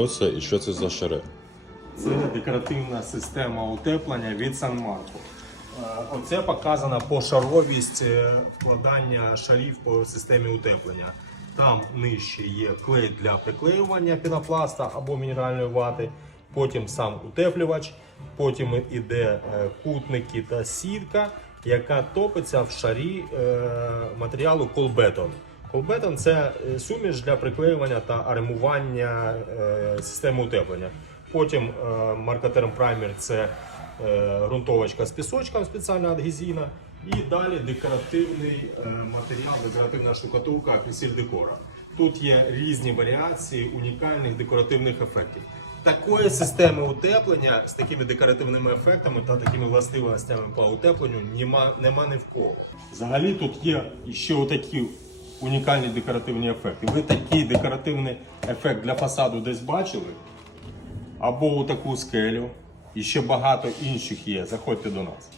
Оце і що це за шари? Це декоративна система утеплення від Сан Марко. Е, Оце показана пошаровість е, вкладання шарів по системі утеплення. Там нижче є клей для приклеювання пінопласта або мінеральної вати, потім сам утеплювач, потім іде е, кутники та сітка, яка топиться в шарі матеріалу колбетон. Колбетон це е, суміш для приклеювання та армування е, системи утеплення. Потім е, маркатерм праймер це ґрунтовочка з пісочком спеціальна адгезійна. І далі декоративний матеріал, декоративна штукатурка апельсиль декора. Тут є різні варіації унікальних декоративних ефектів. Такої системи утеплення з такими декоративними ефектами та такими властивостями по утепленню нема, нема ні в кого. Взагалі тут є ще отакі унікальні декоративні ефекти. Ви такий декоративний ефект для фасаду десь бачили? Або у таку скелю. І ще багато інших є. Заходьте до нас.